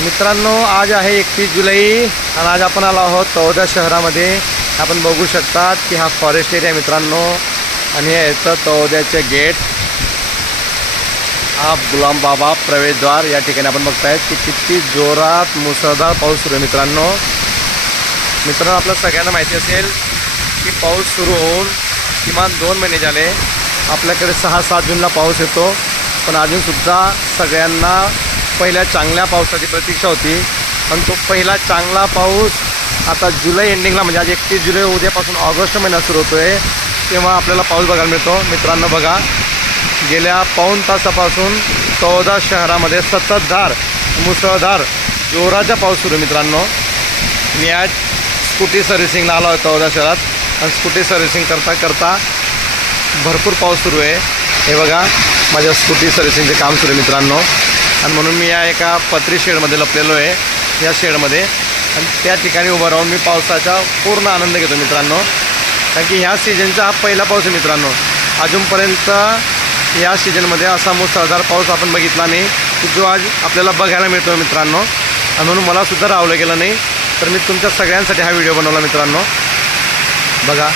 मित्रांनो, आज आहे 31 जुलै आणि आज आपण आलो आहोत तळोदा शहरामध्ये. आपण बघू शकतात की हा फॉरेस्ट एरिया मित्रांनो, आणि हे येतं तळोद्याचे गेट. हा गुलाम बाबा प्रवेशद्वार. या ठिकाणी आपण बघतायत की किती जोरात मुसळधार पाऊस सुरू आहे मित्रांनो. आपल्या सगळ्यांना माहिती असेल की पाऊस सुरू होऊन किमान 2 महिने झाले. आपल्याकडे 6-7 जूनला पाऊस येतो, पण अजूनसुद्धा सगळ्यांना पहिल्या चांगल्या पावसाची प्रतीक्षा होती. पण तो पहिला चांगला पाऊस आता जुलै एंडिंगला, म्हणजे आज 31 जुलै, उद्यापासून ऑगस्ट महिना सुरू होतो आहे, तेव्हा आपल्याला पाऊस बघायला मिळतो. मित्रांनो बघा, गेल्या पाऊण तासापासून तळोदा शहरामध्ये सततधार मुसळधार जोराचा पाऊस सुरू आहे मित्रांनो. मी आज स्कूटी सर्व्हिसिंगला आलो आहे तळोदा शहरात, आणि स्कूटी सर्व्हिसिंग करता करता भरपूर पाऊस सुरू आहे. हे बघा, माझ्या स्कूटी सर्व्हिसिंगचे काम सुरू आहे मित्रांनो. आणि म्हणून मी या एका पत्री शेडमध्ये लपलेलो आहे, या शेडमध्ये. आणि त्या ठिकाणी उभं राहून मी पावसाचा पूर्ण आनंद घेतो मित्रांनो. कारण की ह्या सीजनचा हा पहिला पाऊस आहे मित्रांनो. अजूनपर्यंत या सीजनमध्ये असा मुसळधार पाऊस आपण बघितला नाही की जो आज आपल्याला बघायला मिळतो मित्रांनो. आणि म्हणून मलासुद्धा राहवलं गेलं नाही, तर मी तुमच्या सगळ्यांसाठी हा व्हिडिओ बनवला मित्रांनो. बघा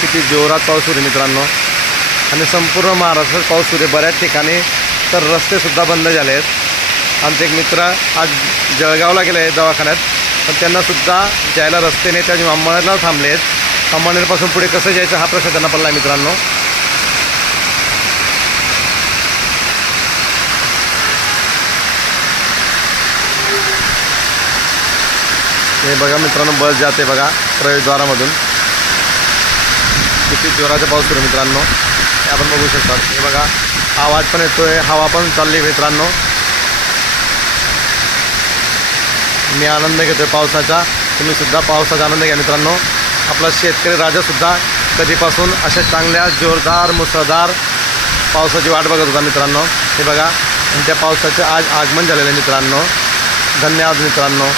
किती जोरात पाऊस सुरू आहे मित्रांनो, आणि संपूर्ण महाराष्ट्रात पाऊस सुरू आहे. बऱ्याच ठिकाणी तर रस्तेसुद्धा बंद झाले आहेत. आमचे एक मित्र आज जळगावला गेले आहेत दवाखान्यात, पण त्यांनासुद्धा जायला रस्ते नाही, त्या अंमळनेरला थांबले आहेत. अंमळनेरपासून पुढे कसं जायचं हा प्रश्न त्यांना पडला आहे मित्रांनो. हे बघा मित्रांनो, बस जाते बघा प्रवेशद्वारामधून. किती जोराचा पाऊस सुरू मित्रांनो, हे आपण बघू शकता. हे बघा, आवाज पण येतोय, हवा पण चालली मित्रांनो. मी आनंद घेतोय पावसाचा, तुम्हीसुद्धा पावसाचा आनंद घ्या मित्रांनो. आपला शेतकरी राजासुद्धा कधीपासून अशा चांगल्या जोरदार मुसळधार पावसाची वाट बघत होता मित्रांनो. हे बघा, आणि त्या पावसाचं आज आगमन झालेलं आहे मित्रांनो. धन्यवाद मित्रांनो.